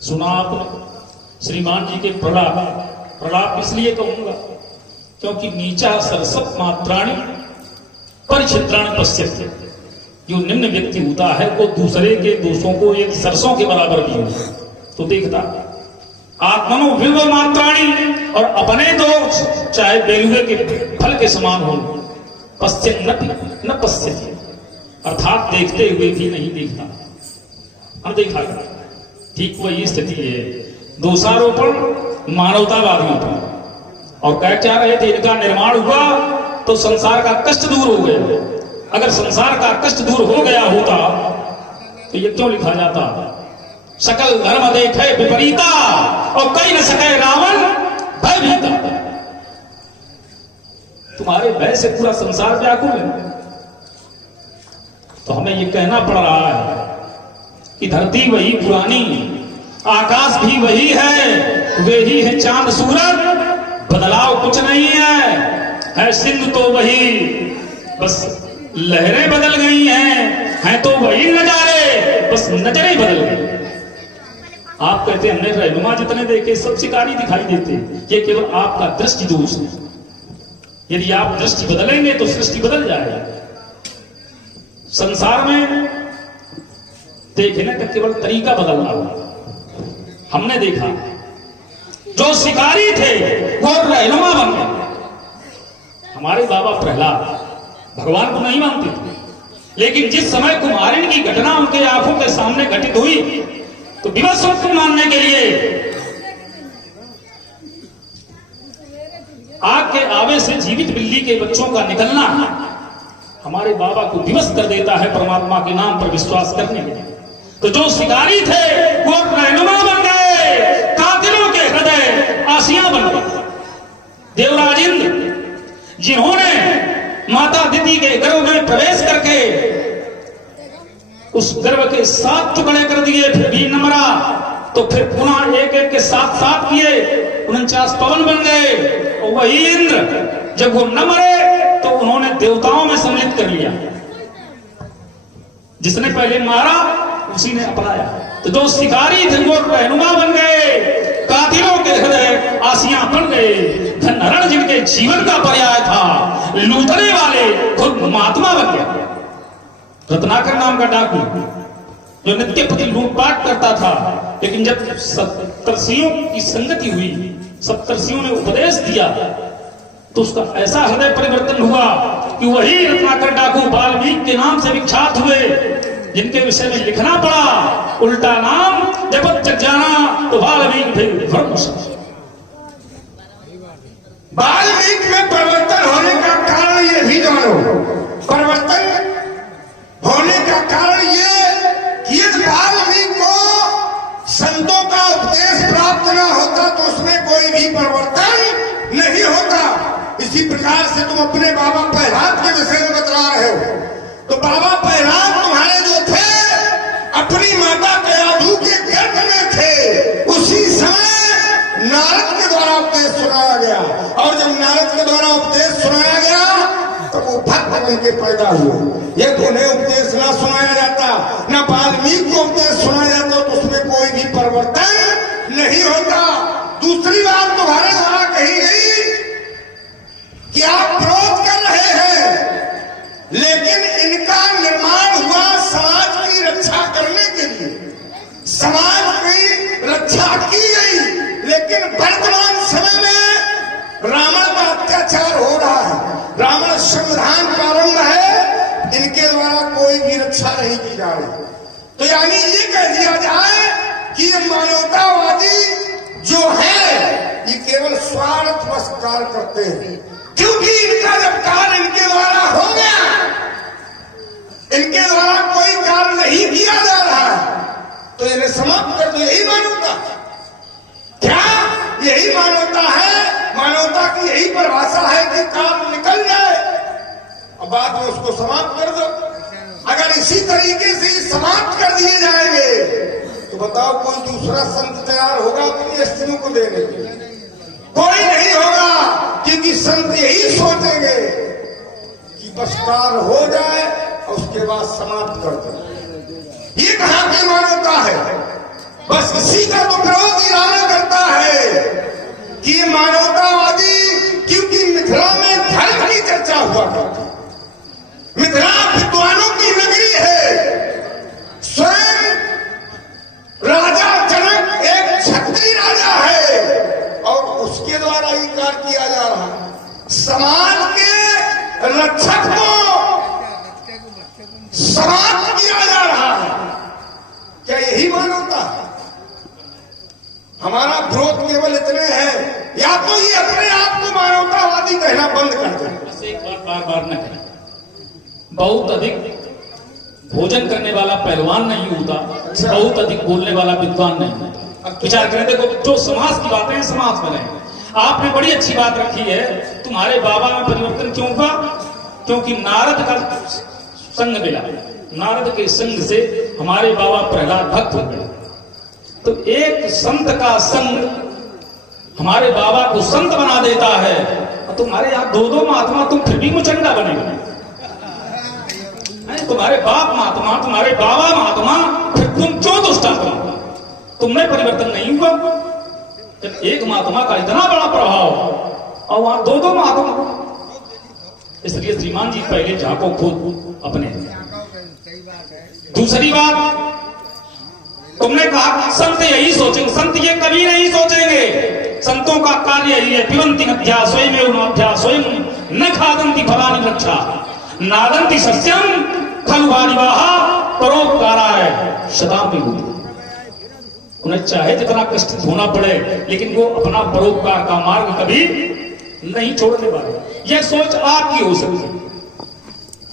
सुना आपने श्रीमान जी के प्रलाप। प्रलाप इसलिए कहूंगा क्योंकि नीचा सरसत मात्राणी परिछिद्राणी पश्यते। जो निम्न व्यक्ति होता है वो दूसरे के दोषों को एक सरसों के बराबर भी हो तो देखता। आत्मनो विल्व मात्राणी, और अपने दोष चाहे बेलुए के फल के समान हो, पश्चिम न पश्यते, अर्थात देखते हुए भी नहीं देखता, अनदेखा करता। ठीक वही स्थिति है दोषारोपण मानवतावादियों पर। और कह क्या रहे थे, इनका निर्माण हुआ तो संसार का कष्ट दूर हो गया। अगर संसार का कष्ट दूर हो गया होता तो ये क्यों लिखा जाता, सकल धर्म देखे विपरीता और कई न सके रावण भयभीता। तुम्हारे भय से पूरा संसार व्याकुल है। तो हमें ये कहना पड़ रहा है कि धरती वही पुरानी, आकाश भी वही है, वे ही है चांद सूरज, बदलाव कुछ नहीं है सिंधु तो वही, बस लहरें बदल गई हैं तो वही नजारे, बस नजरें बदल गई। आप कहते हैं हमने रहनुमा जितने देखे सब शिकारी दिखाई देते, ये केवल आपका दृष्टि दोष है। यदि आप दृष्टि बदलेंगे तो सृष्टि बदल जाएगी। संसार में देखने का केवल तरीका बदलना होगा। हमने देखा जो शिकारी थे वो रहनुमा बन गए। हमारे बाबा प्रहलाद भगवान को नहीं मानते थे, लेकिन जिस समय कुमारिन की घटना उनके आंखों के सामने घटित हुई तो विवश को मानने के लिए आग के आवे से जीवित बिल्ली के बच्चों का निकलना हमारे बाबा को विवश कर देता है परमात्मा के नाम पर विश्वास करने के लिए। तो जो शिकारी थे वो रहनुमा बन गए, कातिलों के हृदय आसियां बन गए। देवराज इंद्र जिन्होंने माता दिति के गर्भ में प्रवेश करके उस गर्भ के 7 टुकड़े कर दिए, फिर भी न मरा, तो फिर पुनः एक एक के 7 किए, 49 पवन बन गए। और वही इंद्र जब वो न मरे तो उन्होंने देवताओं में सम्मिलित कर लिया। जिसने पहले मारा उसी ने अपनाया। तो जो शिकारी थे वो रहनुमा बन गए, कातिलों के हृदय आसियां बन गए। धनहरण जिनके जीवन का पर्याय था, लूटने वाले खुद महात्मा बन गया। रत्नाकर नाम का डाकू जो नित्य प्रति लूटपाट करता था, लेकिन जब सप्तर्षियों की संगति हुई, सप्तर्षियों ने उपदेश दिया तो उसका ऐसा हृदय परिवर्तन हुआ कि वही रत्नाकर डाकू वाल्मीकि के नाम से विख्यात हुए, जिनके विषय में लिखना पड़ा उल्टा नाम जब तक जाना तो वाल्मीकि फिर वाल्मीकि में परिवर्तन होने का कारण ये भी जानो। परिवर्तन होने का कारण ये कि यदि वाल्मीकि को संतों का उपदेश प्राप्त न होता तो उसमें कोई भी परिवर्तन नहीं होता। इसी प्रकार से तुम अपने बाबा प्रहलाद के विषय में बतला रहे हो, तो बाबा प्रहलाद तुम्हारे जो थे अपनी माता कयाधु के गर्भ में थे, उसी समय नारद के द्वारा उपदेश सुनाया गया। और जब नारद के द्वारा उपदेश सुनाया गया तो वो भक्त उनके पैदा हुए। ये तो उन्हें उपदेश ना सुनाया जाता, ना वाल्मीकि को उपदेश सुनाया जाता, तो उसमें कोई भी परिवर्तन नहीं होता। दूसरी बात तुम्हारे द्वारा कही गई कि आप विरोध कर रहे हैं, लेकिन इनका निर्माण हुआ समाज की रक्षा करने के लिए। समाज की रक्षा की गई, लेकिन वर्तमान समय में रावण का अत्याचार हो रहा है, रावण संविधान प्रारंभ है, इनके द्वारा कोई भी रक्षा नहीं की जा रही। तो यानी ये कह दिया जाए कि ये मानवतावादी जो है ये केवल स्वार्थवश कार्य करते हैं, क्योंकि इनका जब कार्य इनके द्वारा हो गया, इनके द्वारा कोई कार्य नहीं किया जा रहा तो इन्हें समाप्त कर दो। यही मानवता क्या? यही मानवता है। मानवता की यही परिभाषा है कि काम निकल जाए और बाद में उसको समाप्त कर दो। अगर इसी तरीके से समाप्त कर दिए जाएंगे तो बताओ कोई दूसरा संत तैयार होगा अपनी अस्थियों को देने के? कोई नहीं होगा, क्योंकि संत यही सोचेंगे कि बस कार्य हो जाए और उसके बाद समाप्त कर दो। ये कहां की मानवता है? बस इसी का तो विरोध इरादा करता है कि ये मानवतावादी, क्योंकि मिथिला में धर्म की चर्चा हुआ करती, मिथिला विद्वानों की नगरी है। स्वयं राजा जनक एक क्षत्रिय राजा है और उसके द्वारा ही कार्य किया जा रहा है। समाज के रक्षक को समाप्त किया जा रहा है। क्या यही मानवता है? हमारा विरोध केवल इतने है, या तो ये अपने आप को मानवतावादी कहना बंद कर दें। एक बात बार बार न करें। बहुत अधिक भोजन करने वाला पहलवान नहीं होता, बहुत अधिक बोलने वाला विद्वान नहीं होता। विचार करें, देखो जो समाज की बातें हैं समाज में रहें। आपने बड़ी अच्छी बात रखी है, तुम्हारे बाबा में परिवर्तन क्यों हुआ? क्योंकि नारद का संग मिला, नारद के संग से हमारे बाबा प्रहलाद भक्त हो गए। तो एक संत का संग हमारे बाबा को संत बना देता है, और तुम्हारे यहाँ दो दो महात्मा, तुम फिर भी मुचंडा बनेगा। तुम्हारे बाप महात्मा, तुम्हारे बाबा महात्मा, फिर तुम क्यों दुष्टात्मा? तुमने परिवर्तन नहीं हुआ। जब एक महात्मा का इतना बड़ा प्रभाव और वहां दो दो महात्मा, इसलिए श्रीमान जी पहले झांको खुद अपने। दूसरी बात, तुमने कहा संत यही सोचेंगे, संत ये कभी नहीं सोचेंगे। संतों का कार्य यही है, पिबंति नद्या स्वयं स्वयं न खादंति फलानि वृक्षा नादंति सस्यम खलु वारिवाहा परोपकाराय शताब्दी होती। उन्हें चाहे जितना कष्ट होना पड़े, लेकिन वो अपना परोपकार का मार्ग कभी नहीं छोड़ने वाले। यह सोच आपकी हो सकती।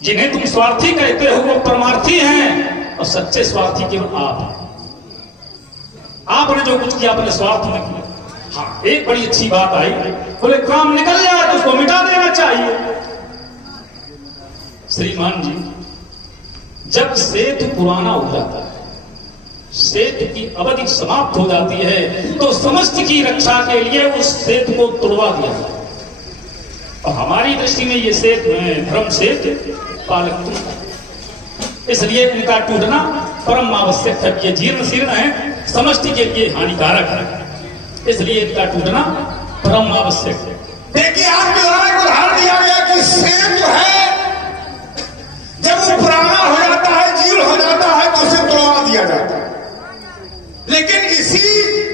जिन्हें तुम स्वार्थी कहते हो वो परमार्थी हैं, और सच्चे स्वार्थी केवल आप हैं। आपने जो कुछ किया अपने स्वार्थ में किया। हाँ, एक बड़ी अच्छी बात आई, बोले काम निकल जाए तो उसको मिटा देना चाहिए। श्रीमान जी, जब सेतु पुराना हो जाता है, सेतु की अवधि समाप्त हो जाती है, तो समस्त की रक्षा के लिए उस सेतु को तोड़वा दिया जाता है। और हमारी दृष्टि में ये सेतु है धर्म सेतु पालक तुम, इसलिए इनका टूटना परम आवश्यक है। ये जीर्ण शीर्ण है, समष्टि के लिए हानिकारक है, इसलिए इनका टूटना परम आवश्यक है। देखिए, आपके द्वारा एक उदाहरण दिया गया कि सेब जो है जब वो पुराना हो जाता है, जीर्ण हो जाता है, तो उसे तोड़वा दिया जाता है। लेकिन इसी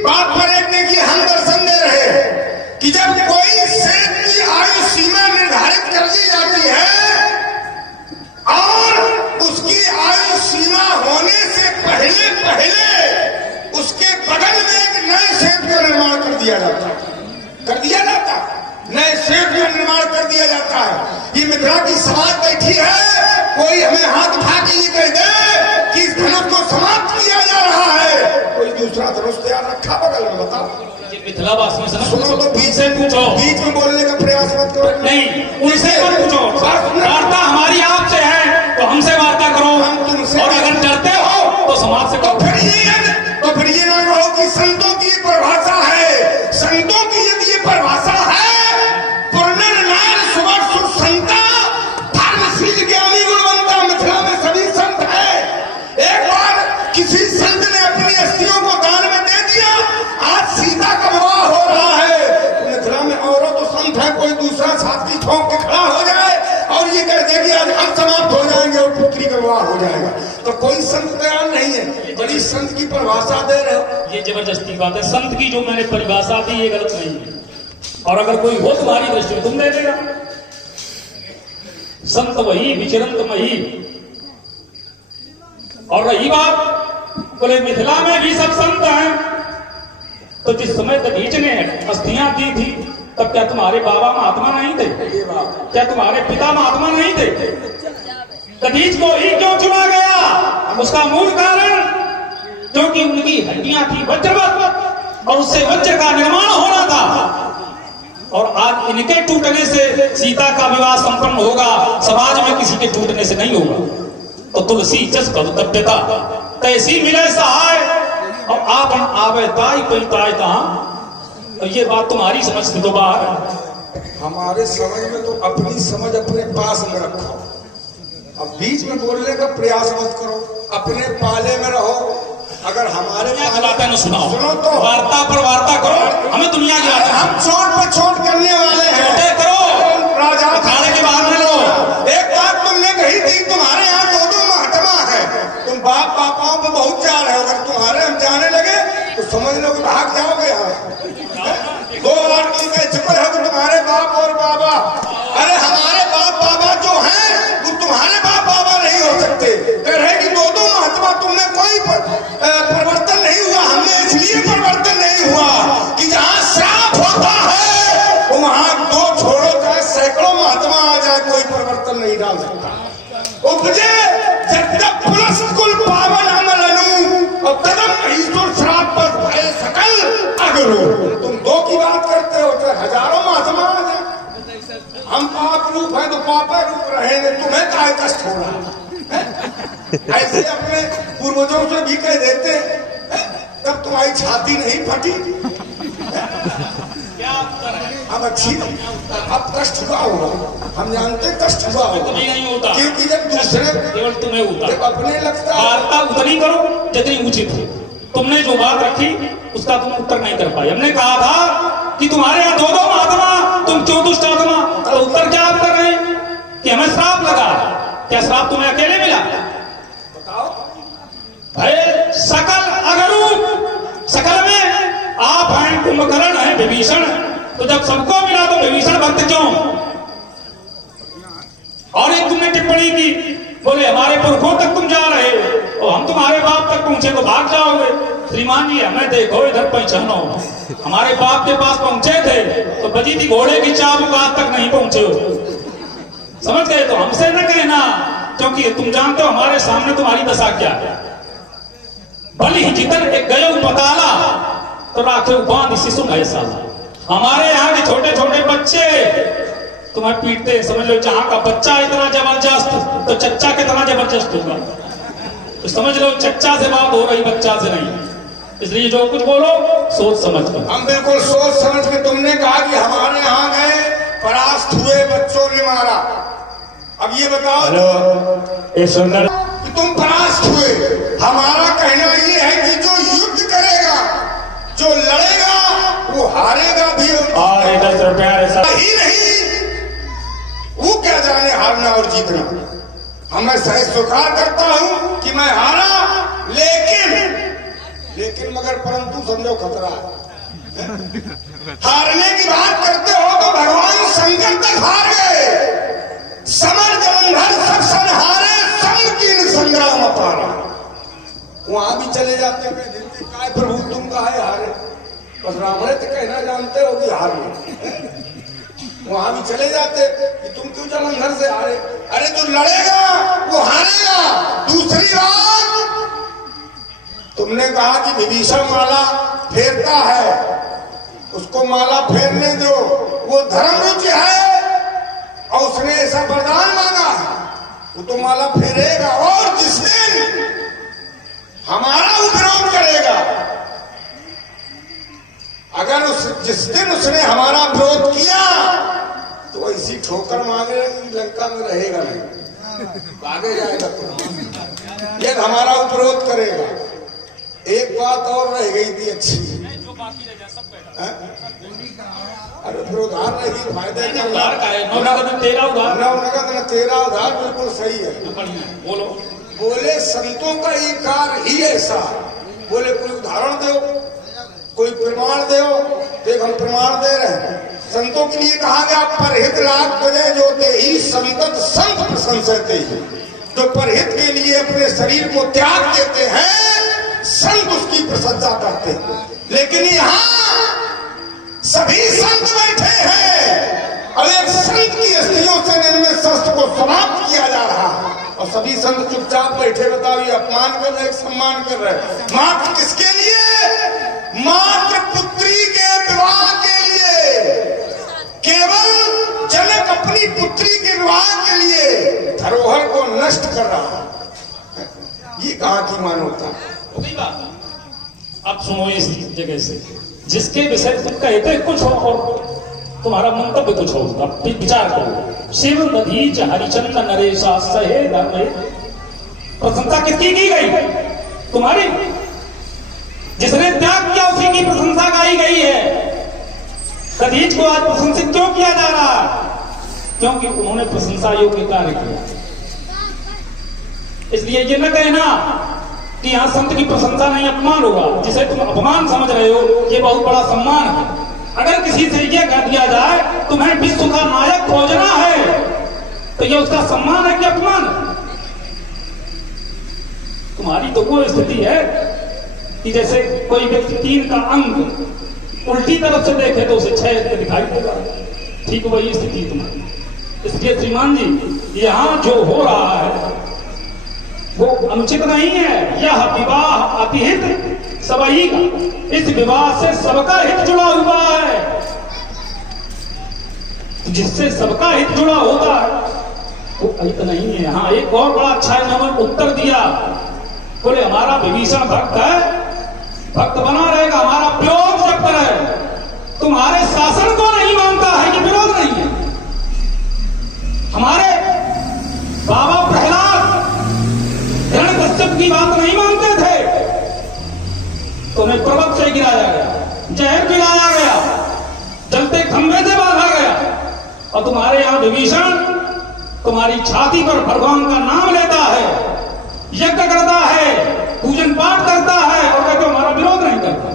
बात पर एक देखिए हम दर्शन दे रहे हैं कि जब कोई सेब की आयु सीमा निर्धारित कर दी जाती है और उसकी आयु सीमा होने से पहले पहले उसके बगल में एक नए सेब का निर्माण कर दिया जाता है, नए सेब का निर्माण कर दिया जाता है। ये मिथिला की समाज बैठी है, कोई हमें हाथ उठा के ये कह दे कि इस धनुष को समाप्त किया जा रहा है, कोई दूसरा धनुष तैयार रखा बगल में, बताओ। मिथिला वासियों से सुनो तो बीच से पूछो, बीच में बोलने का प्रयास मत करो। नहीं, उनसे मत पूछो। वार्ता हमारी आपसे है तो हमसे वार्ता करो, हम तुमसे, और अगर डरते हो तो समाज से करो। तो फिर ये ना कहो कि संतों की परिभाषा है। संतों की यदि ये परिभाषा है, पुण्यनारायण सुबह सुख संता धर्मशील ज्ञानी गुणवंता, मिथिला में सभी संत है। एक बार किसी संत ने अपनी अस्थियों को दान में दे दिया, आज सीता का विवाह हो रहा है। मिथिला में औरों तो संत है, कोई दूसरा छाती ठोंक के खड़ा हो जाए और ये कह दे कि आज हम समाप्त हो जाएंगे और पुत्री का विवाह हो जाएगा, तो कोई संत तैयार नहीं है। बड़ी संत की परिभाषा दे रहे हो, ये जबरदस्ती बात है। संत की जो मैंने परिभाषा दी ये गलत नहीं है, और अगर कोई हो तुम्हारी दृष्टि में तुम दे देगा। संत वही विचरंत मही। और रही बात, बोले मिथिला में भी सब संत हैं, तो जिस समय दधीच ने अस्थियां दी थी तब क्या तुम्हारे बाबा महात्मा नहीं थे? क्या तुम्हारे पिता महात्मा नहीं थे? दधीच को ही क्यों चुना गया? उसका मूल कारण क्योंकि उनकी हड्डियां थी वज्रवत और उससे वज्र का निर्माण होना था। और आज इनके टूटने से सीता का विवाह संपन्न होगा, समाज में किसी के टूटने से नहीं होगा। तो तुलसी जस भवतव्यता तैसी मिले सहाय, और आप आवे ताई कोई ताई कहां। और ये बात तुम्हारी समझ से तो बाहर है। हमारे समझ में तो अपनी समझ अपने पास में रखो, अब बीच में बोलने का प्रयास मत करो, अपने पाले में रहो। अगर हमारे दुनिया की बातें न सुनाओ, सुनो तो वार्ता पर वार्ता करो, हमें दुनिया की बातें हम चोट पे चोट करने वाले हैं। छोटे करो, राजा अखाड़े के बाहर में लो। एक बात तुमने कही थी, तुम्हारे यहाँ दो महात्मा है, तुम बाप पापाओं पे बहुत जा रहे हो, अगर तुम्हारे हम जाने लगे तो समझ लो कि भाग जाओगे यहाँ। 2 आदमी का चुप हो कि तुम्हारे बाप और बाबा, अरे हमारे बाप बाबा जो हैं वो तुम्हारे बाप बाबा नहीं हो सकते। कह रहे कि 2 महात्मा तुमने कोई परिवर्तन नहीं हुआ, हमने इसलिए परिवर्तन नहीं हुआ कि जहाँ श्राप होता है वहां 2 छोड़ो चाहे सैकड़ों महात्मा आ जाए कोई परिवर्तन नहीं डाल सकता। उपजे जब पुलस कुल पावन अमल अनु और तदम ईश्वर श्राप पर भय सकल अगरो। तुम 2 की बात करते हो चाहे हजारों महात्मा आ जाए, हम पाप रूप है तो पापा रूप रहेंगे, तुम्हें काय कष्ट हो रहा है? ऐसे अपने पूर्वजों से भी कह देते तब तुम्हारी छाती नहीं फटी। क्या उत्तर है? अब अच्छी, अब कष्ट हुआ होगा, हम जानते कष्ट हुआ होगा, तुम्हें नहीं होता, क्योंकि जब दूसरे केवल तुम्हें होता। जब अपने लगता है वार्ता उतनी करो जितनी उचित हो। तुमने जो बात रखी उसका तुम उत्तर नहीं कर पाए। हमने कहा था कि तुम्हारे यहाँ 2 महात्मा, तुम 24 आत्मा, तो उत्तर क्या उत्तर रहे कि हमें श्राप लगा। क्या श्राप तुम्हें अकेले मिला? बताओ। भाई सकल अगरू, सकल में आप हैं, कुंभकर्ण है, विभीषण, तो जब सबको मिला तो विभीषण भक्त क्यों? और एक तुमने टिप्पणी की, बोले हमारे पुरखों तक तुम जा रहे हो और हम तुम्हारे बाप तक पहुंचे तो भाग जाओगे। श्रीमान जी हमें देखो, इधर पहचानो, हमारे बाप के पास पहुंचे थे तो बजी थी घोड़े की चाबुक, आज तक नहीं पहुंचे हो। समझ गए? तो हमसे न कहना, क्योंकि तुम जानते हो हमारे सामने तुम्हारी दशा क्या है। भली ही जितन एक गयो पताला तो राखे बांध शिशु ऐसा। हमारे यहाँ के छोटे छोटे बच्चे तुम्हें पीटते, समझ लो जहां का बच्चा इतना जबरदस्त तो चच्चा कितना जबरदस्त होगा। तो समझ लो चच्चा से बात हो रही, बच्चा से नहीं। इसलिए जो कुछ बोलो सोच समझ कर। हम बिल्कुल सोच समझ के, तुमने कहा कि हमारे यहाँ गए परास्त हुए, बच्चों ने मारा। अब ये बताओ ये सुंदर कि तुम परास्त हुए, हमारा कहना ये है कि जो युद्ध करेगा, जो लड़ेगा वो हारेगा भी और 10 रुपया ही नहीं, वो क्या जाने हारना और जीतना। मैं सही स्वीकार करता हूं कि मैं हारा, लेकिन मगर परंतु समझो खतरा है। हारने की बात करते हो तो भगवान शंकर तक हार गए। समर जलंधर सब सन हारे, संकीर्ण संग्राम अपारा। वहां भी चले जाते हैं, काय प्रभु तुम काहे हारे, बस रावण तो कहना जानते हो कि हार गए। वहां भी चले जाते कि तुम क्यों जलंधर से हारे। अरे जो लड़ेगा वो हारेगा। दूसरी बात, तुमने कहा कि विभीषण माला फेरता है, उसको माला फेरने दो, वो धर्म रुचि है और उसने ऐसा वरदान मांगा है, वो तो माला फेरेगा। और जिस दिन हमारा विरोध करेगा, अगर जिस दिन उसने हमारा विरोध किया तो ऐसी ठोकर मांगे लंका में रहेगा नहीं, भागे जाएगा। तो यदि हमारा विरोध करेगा। एक बात और रह गई थी अच्छी, अरे फिर उधार नहीं, फायदा क्या? उधार का है, नवनगद तेरा उधार, नवनगद न तेरा उधार, बिल्कुल सही है। बोलो। बोले संतों का ये कार्य ही ऐसा। बोले कोई उदाहरण दो, कोई प्रमाण दो। देख हम प्रमाण दे रहे हैं। संतों के लिए कहा गया परहित लाख बजे जो दे ही संतत संत प्रशंसते ही। जो परहित के लिए अपने शरीर को त्याग देते हैं, संत उसकी प्रशंसा करते हैं। लेकिन यहाँ सभी संत बैठे हैं और एक संत की स्त्रियों से निर्मित शस्त्र को समाप्त किया जा रहा है और सभी संत चुपचाप बैठे। बताओ, ये अपमान कर रहे, सम्मान कर रहे। मात्र किसके लिए? मात्र पुत्री के विवाह के लिए। केवल जनक अपनी पुत्री के विवाह के लिए धरोहर को नष्ट कर रहा है। ये कहाँ की मानवता? अब सुनो इस जगह से, जिसके विषय तुम कहते कुछ हो और तुम्हारा मंतव्य कुछ हो, अब विचार करो। शिव दधीच हरिचंद्र नरेशा सहे धर्म, प्रशंसा किसकी की गई? तुम्हारी। जिसने त्याग किया उसी की प्रशंसा गाई गई है। दधीच को आज प्रशंसित क्यों किया जा रहा है? क्योंकि उन्होंने प्रशंसा योग्य कार्य किया। इसलिए ये न कहना कि यहां संत की प्रशंसा नहीं, अपमान होगा। जिसे तुम अपमान समझ रहे हो ये बहुत बड़ा सम्मान है। अगर किसी से यह कह दिया जाए तुम्हें विश्व का नायक खोजना है तो यह उसका सम्मान है कि अपमान है? तुम्हारी तो वो स्थिति है कि जैसे कोई व्यक्ति 3 का अंक उल्टी तरफ से देखे तो उसे 6 दिखाई देगा। ठीक वही स्थिति तुम्हारी। इसलिए श्रीमान जी यहां जो हो रहा है वो अनुचित नहीं है। यह विवाह अतिहित सबई का, इस विवाह से सबका हित जुड़ा हुआ है। जिससे सबका हित जुड़ा होता है वो हित नहीं है। हाँ, एक और बड़ा अच्छा इन्होंने उत्तर दिया। बोले हमारा विभीषण भक्त है, भक्त बना रहेगा, हमारा विरोध जब करे। तुम्हारे शासन को नहीं मानता है कि विरोध नहीं है। हमारे बाबा प्रहलाद हिरण्यकश्यप की बात नहीं मानते थे तो उन्हें पर्वत से गिराया गया, जहर पिलाया गया, जलते खंभे से बांधा गया। और तुम्हारे यहां विभीषण तुम्हारी छाती पर भगवान का नाम लेता है, यज्ञ करता है, पूजन पाठ करता है और कहते हमारा विरोध नहीं करता।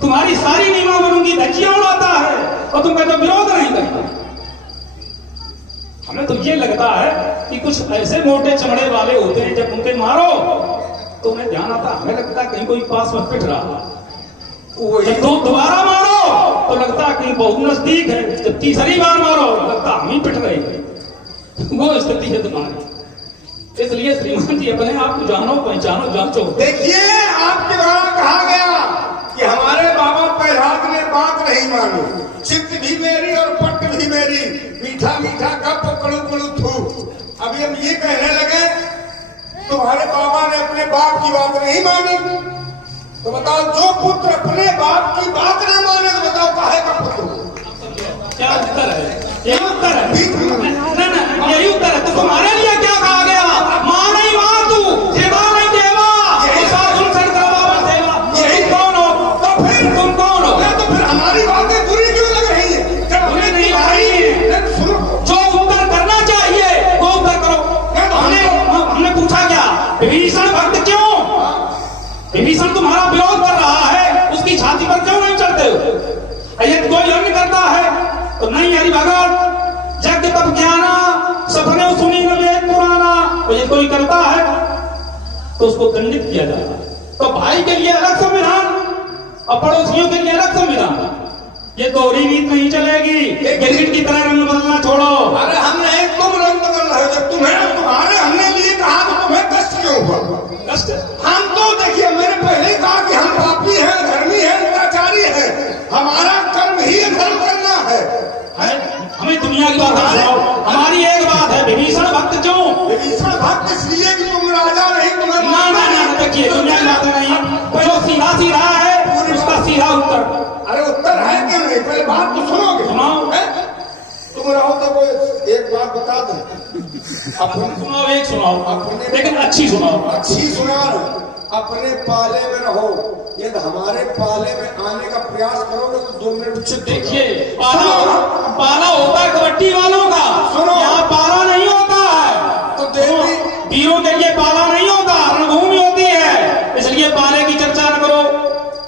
तुम्हारी सारी नियमावलियों की धज्जियां उड़ाता है और तुम कहते विरोध नहीं करता। हमें तो ये लगता है कि कुछ ऐसे मोटे चमड़े वाले होते हैं जब उनके मारो तो उन्हें ध्यान आता। हमें लगता है कहीं कोई पास में पिट रहा। जब तो दोबारा मारो तो लगता है कहीं बहुत नजदीक है, जब तीसरी बार मारो लगता हम ही पिट रहे हैं। वो स्थिति है तुम्हारी। इसलिए श्रीमान जी अपने आप को जानो, पहचानो, जांचो। देखिए आपके द्वारा कहा गया कि हमारे बाबा प्रहलाद ने बात नहीं मानी, चित्त भी मेरी और पट्ट भी मेरी, मीठा मीठा गप कड़ू कड़ू थू। अभी हम ये कहने लगे तुम्हारे बाबा ने अपने बाप की बात नहीं मानी तो बताओ, जो पुत्र अपने बाप की बात न माने तो बताओ काहे का पुत्र? क्या उत्तर है? यही उत्तर है। ना यही उत्तर है। तो तुम्हारे लिए क्या कहा गया? मां नहीं मां तू, देवा नहीं देवा, साधु संत बाबा सेवा। यही कौन हो? तो फिर तुम कौन हो? तो फिर हमारी बातें बुरी क्यों लग रही है? जब बुरी नहीं लग रही है। सुनो, जो उत्तर करना चाहिए वो उत्तर करो। हमने पूछा क्या? विभीषण भक्त क्यों? विभीषण तुम्हारा विरोध कर रहा है, उसकी छाती पर क्यों नहीं चढ़ते हो? यदि कोई अन्य करता है तो नहीं हरि भगत यज्ञ तप ज्ञाना सपने सुनी न वेद पुराना। तो यदि कोई करता है तो उसको दंडित किया जाता है। तो भाई के लिए अलग संविधान और पड़ोसियों के लिए अलग संविधान। ये दोहरी रीत नहीं चलेगी। गिरगिट की तरह रंग बदलना छोड़ो। अरे हमने तुम रंग बदल रहे हो। जब तुम्हारे हमने लिए कहा तो तुम्हें कष्ट क्यों हुआ? कष्ट हम तो देखिए मैंने पहले ही कहा कि हम पापी हैं, धर्मी हैं, दुराचारी हैं। हमारा कर्म ही धर्म करना है। हमें दुनिया की बात सुनाओ। हमारी एक बात है, विभीषण भक्त क्यों? विभीषण भक्त इसलिए कि तुम राजा नहीं, तुम्हें ना देखिए दुनिया की बात नहीं। जो सीधा सीधा है उसका सीधा उत्तर। अरे उत्तर है क्यों नहीं? पहले बात तो सुनोगे। सुनाओ। तुम रहो तो कोई एक बात बता दो। अपने सुनाओ, एक सुनाओ, लेकिन अच्छी सुनाओ। अच्छी सुना रहे। अपने पाले में रहो। यदि हमारे पाले में आने का प्रयास करोगे तो 2 मिनट उचित। देखिए पाला होता है कबड्डी वालों का, सुनो। यहाँ पाला नहीं होता है। तो देवी वीरों के लिए पाला नहीं होता, रणभूमि होती है। इसलिए पाले की चर्चा न करो।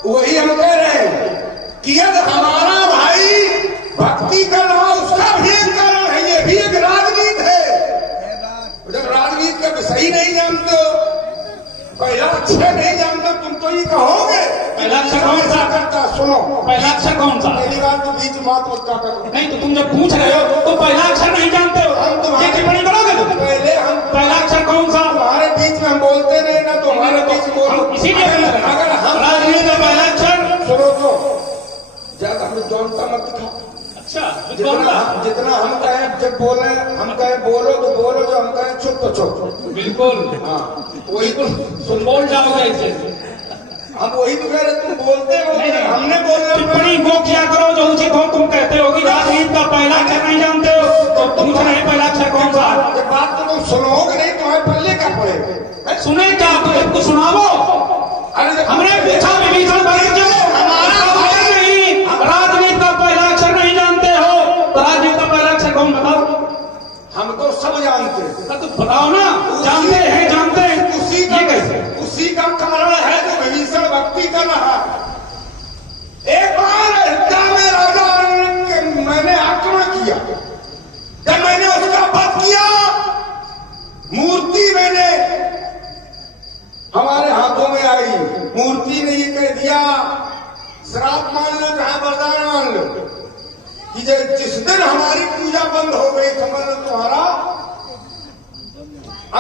वही हम कह रहे हैं कि यदि हमारा भाई भक्ति कर रहा उसका भी एक कारण है, ये भी एक राजनीति है। जब राजनीति का विषय नहीं जानते हो, पहला अक्षर नहीं जानते, तुम तो ये कहोगे पहला अक्षर कौन सा? करता सुनो, पहला अक्षर कौन सा? पहली बार तो बीच बात मत काटा। नहीं तो तुम जब पूछ रहे हो तो पहला अक्षर नहीं जानते हो, हम तुम्हारे ये टिप्पणी करोगे तुम? पहले हम पहला अक्षर कौन सा? तुम्हारे बीच में हम बोलते नहीं ना, तो हमारे बीच बोलो। इसीलिए अगर हम राजनीति का पहला अक्षर सुनो तो ज्यादा हमें जौनता मत दिखाओ। अच्छा जितना हम कहें जब बोले, हम कहें बोलो तो बोलो, जो हम कहें चुप तो चुप। बिल्कुल हाँ वही तो सुन बोल जाओगे ऐसे। हम वही तो कह रहे, तुम बोलते हो। हमने बोलना टिप्पणी वो किया करो जो उचित हो। तुम कहते हो कि राजनीति का पहला अक्षर नहीं जानते हो तो तुम नहीं पहला अक्षर कौन सा? जब बात तो तुम सुनोगे नहीं, तुम्हारे पल्ले का पड़ेगा। सुने क्या? तो एक को सुनावो। अरे हमने पूछा विभीषण भक्त क्यों? हमारा भाई नहीं, राजनीति का पहला अक्षर नहीं जानते हो तो राजनीति का पहला अक्षर कौन बताओ? हम तो सब जानते हैं। तो बताओ ना, जानते हैं उसी ये कैसे? उसी का कारण है जो विभीषण भक्ति कर रहा है। एक बार अयोध्या में राजा के मैंने आक्रमण किया, जब मैंने उसका वध किया, मूर्ति मैंने हमारे हाथों में आई, मूर्ति ने ये कह दिया श्राप मान लो चाहे वरदान मान लो कि जिस दिन हमारी पूजा बंद हो गई समझ लो तुम्हारा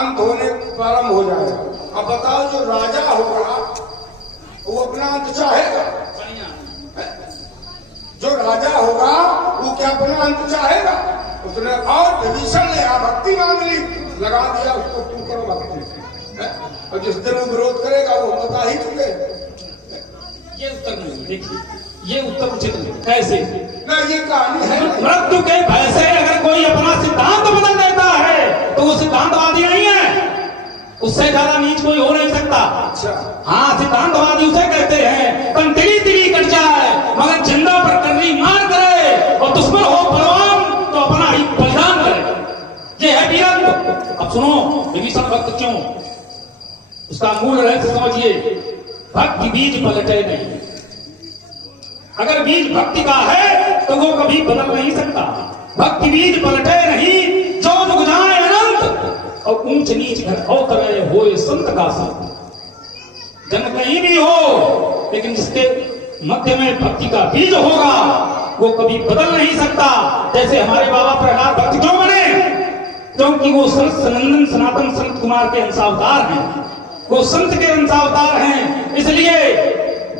अंत होने प्रारंभ हो जाएगा। अब बताओ जो राजा होगा वो अपना अंत चाहेगा? जो राजा होगा वो क्या अपना अंत चाहेगा? उसने और विभीषण ने यहाँ भक्ति मांग ली, लगा दिया उसको, तुम करो भक्ति। और जिस दिन वो विरोध करेगा वो बता ही चुके। ये उत्तर नहीं, देखिए ये उत्तर उचित नहीं। कैसे? ना ये कहानी है। मृत्यु के भय से अगर कोई अपना सिद्धांत बदल देता है तो वो सिद्धांतवादी नहीं है, उससे ज्यादा नीच कोई हो नहीं सकता। अच्छा, हाँ, सिद्धांतवादी उसे कहते हैं तन तिली कट जाए मगर जिंदा पर करनी मार करे और दुश्मन हो बलवान तो अपना ही बलिदान करे। ये है वीरत्व। अब सुनो विभीषण भक्त क्यों, उसका मूल रहस्य समझिए। भक्ति बीज पलटे नहीं। अगर बीज भक्ति का है तो वो कभी बदल नहीं सकता। भक्ति बीज पलटे नहीं, जो जुग जाए अनंत और ऊंच नीच घर अवतरे होए संत का संत। जन्म कहीं भी हो लेकिन जिसके मध्य में भक्ति का बीज होगा वो कभी बदल नहीं सकता। जैसे हमारे बाबा प्रहलाद भक्त क्यों बने? क्योंकि वो संत सनंदन सनातन संत कुमार के अंशावतार हैं, वो संत के अंशावतार हैं। इसलिए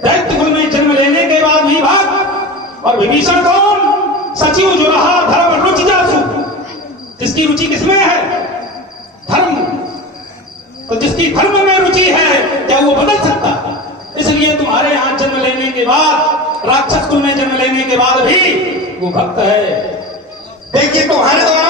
दैत्य कुल में जन्म लेने के बाद भी भक्त। और विभीषण कौन? सचिव जो रहा धर्म रुचि जासु, जिसकी रुचि किसमें है? धर्म। तो जिसकी धर्म में रुचि है क्या वो बदल सकता? इसलिए तुम्हारे यहां जन्म लेने के बाद, राक्षस कुल में जन्म लेने के बाद भी वो भक्त है। देखिए तुम्हारे द्वारा